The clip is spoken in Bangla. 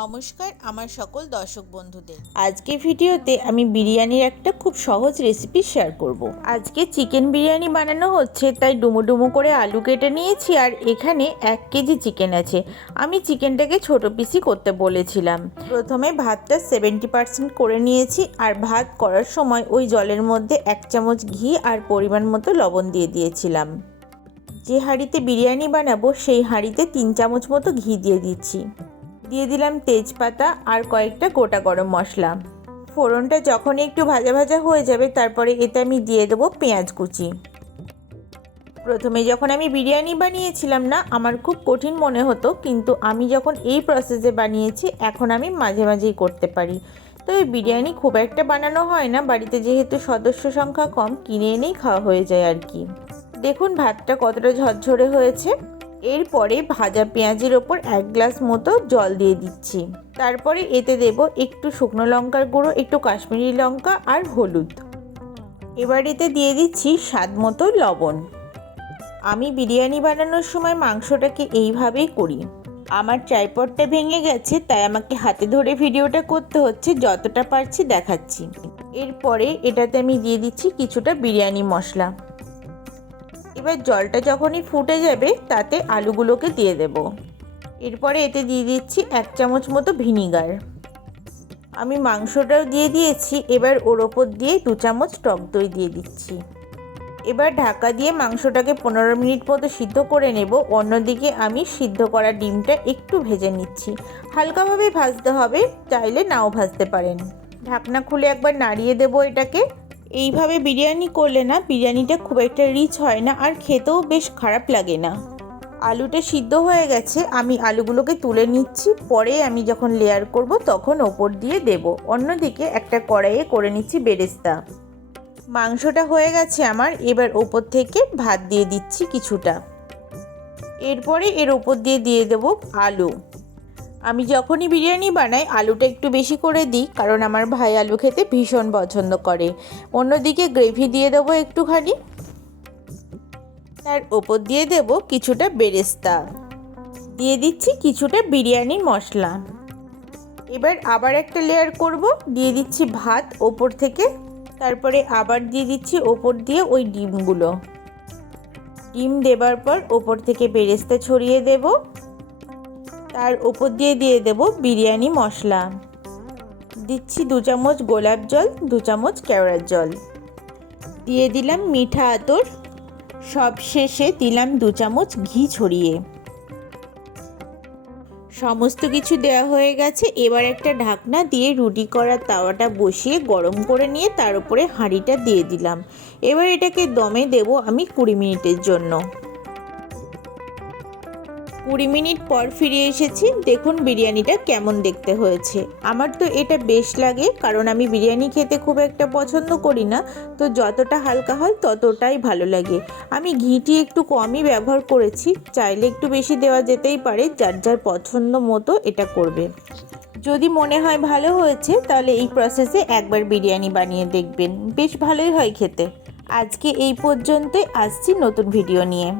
নমস্কার আমার সকল দর্শক বন্ধুদের। আজকে ভিডিওতে আমি বিরিয়ানির একটা খুব সহজ রেসিপি শেয়ার করব। আজকে চিকেন বিরিয়ানি বানানো হচ্ছে, তাই ডুমো ডুমো করে আলু কেটে নিয়েছি। আর এখানে 1 কেজি চিকেন আছে। আমি চিকেনটাকে ছোট পিসি করতে বলেছিলাম। প্রথমে ভাতটা 70% করে নিয়েছি, আর ভাত করার সময় ওই জলের মধ্যে 1 চামচ ঘি আর পরিমাণ মতো লবণ দিয়ে দিয়েছিলাম। যে হাঁড়িতে বিরিয়ানি বানাবো সেই হাঁড়িতে 3 চামচ মতো ঘি দিয়ে দিচ্ছি। দিয়ে দিলাম তেজপাতা আর কয়েকটা গোটা গরম মশলা। ফোড়নটা যখন একটু ভাজা ভাজা হয়ে যাবে তারপরে এতে আমি দিয়ে দেবো পেঁয়াজ কুচি। প্রথমে যখন আমি বিরিয়ানি বানিয়েছিলাম না, আমার খুব কঠিন মনে হতো, কিন্তু আমি যখন এই প্রসেসে বানিয়েছি এখন আমি মাঝে মাঝেই করতে পারি। তো এই বিরিয়ানি খুব একটা বানানো হয় না, বাড়িতে যেহেতু সদস্য সংখ্যা কম, কিনে এনেই খাওয়া হয়ে যায় আর কি। দেখুন ভাতটা কতটা ঝরঝরে হয়েছে। এরপরে ভাজা পেঁয়াজের ওপর 1 গ্লাস মতো জল দিয়ে দিচ্ছি। তারপরে এতে দেব একটু শুকনো লঙ্কার গুঁড়ো, একটু কাশ্মীরি লঙ্কা আর হলুদ। এবার এতে দিয়ে দিচ্ছি স্বাদ মতো লবণ। আমি বিরিয়ানি বানানোর সময় মাংসটাকে এইভাবেই করি। আমার ট্রাইপডটা ভেঙে গেছে, তাই আমাকে হাতে ধরে ভিডিওটা করতে হচ্ছে, যতটা পারছি দেখাচ্ছি। এরপরে এটাতে আমি দিয়ে দিচ্ছি কিছুটা বিরিয়ানি মশলা। এবার জলটা যখনই ফুটে যাবে তাতে আলুগুলোকে দিয়ে দেব। এরপরে এতে দিয়ে দিচ্ছি 1 চামচ মতো ভিনিগার। আমি মাংসটাও দিয়ে দিয়েছি। এবার ওর ওপর দিয়ে 2 চামচ টক দই দিয়ে দিচ্ছি। এবার ঢাকা দিয়ে মাংসটাকে 15 মিনিট মতো সিদ্ধ করে নেব। অন্যদিকে আমি সিদ্ধ করা ডিমটা একটু ভেজে নিচ্ছি। হালকাভাবে ভাজতে হবে, চাইলে নাও ভাজতে পারেন। ঢাকনা খুলে একবার নাড়িয়ে দেব এটাকে। এইভাবে বিরিয়ানি করলে না, বিরিয়ানিটা খুব একটা রিচ হয় না আর খেতেও বেশ খারাপ লাগে না। আলুটা সিদ্ধ হয়ে গেছে, আমি আলুগুলোকে তুলে নিচ্ছি। পরে আমি যখন লেয়ার করব তখন ওপর দিয়ে দেব। অন্যদিকে একটা কড়াইয়ে করে নিচ্ছি বেরেস্তা। মাংসটা হয়ে গেছে আমার। এবার ওপর থেকে ভাত দিয়ে দিচ্ছি কিছুটা। এরপরে এর ওপর দিয়ে দেব আলু। আমি যখনই বিরিয়ানি বানাই আলুটা একটু বেশি করে দিই, কারণ আমার ভাই আলু খেতে ভীষণ পছন্দ করে। অন্যদিকে গ্রেভি দিয়ে দেবো একটুখানি। তার ওপর দিয়ে দেব কিছুটা বেরেস্তা। দিয়ে দিচ্ছি কিছুটা বিরিয়ানি মশলা। এবার আবার একটা লেয়ার করব। দিয়ে দিচ্ছি ভাত ওপর থেকে। তারপরে আবার দিয়ে দিচ্ছি ওপর দিয়ে ওই ডিমগুলো। ডিম দেবার পর ওপর থেকে বেরেস্তা ছড়িয়ে দেব। তার ওপর দিয়ে দেব বিরিয়ানি মশলা। দিচ্ছি 2 চামচ গোলাপ জল, 2 চামচ কেওড়ার জল। দিয়ে দিলাম মিঠা আতর। সব শেষে দিলাম 2 চামচ ঘি ছড়িয়ে। সমস্ত কিছু দেওয়া হয়ে গেছে। এবার একটা ঢাকনা দিয়ে রুটি করার তাওয়াটা বসিয়ে গরম করে নিয়ে তার উপরে হাঁড়িটা দিয়ে দিলাম। এবার এটাকে দমে দেব আমি 20 মিনিটের জন্য। 20 মিনিট পর ফিরে এসেছি। দেখুন বিরিয়ানিটা কেমন দেখতে হয়েছে। আমার তো এটা বেশ লাগে, কারণ আমি বিরিয়ানি খেতে খুব একটা পছন্দ করি না, তো যতটা হালকা হয় ততটাই ভালো লাগে। আমি ঘিটি একটু কমই ব্যবহার করেছি, চাইলে একটু বেশি দেওয়া যেতেই পারে, যার যার পছন্দ মতো এটা করবে। যদি মনে হয় ভালো হয়েছে তাহলে এই প্রসেসে একবার বিরিয়ানি বানিয়ে দেখবেন, বেশ ভালোই হয় খেতে। আজকে এই পর্যন্তই, আসছি নতুন ভিডিও নিয়ে।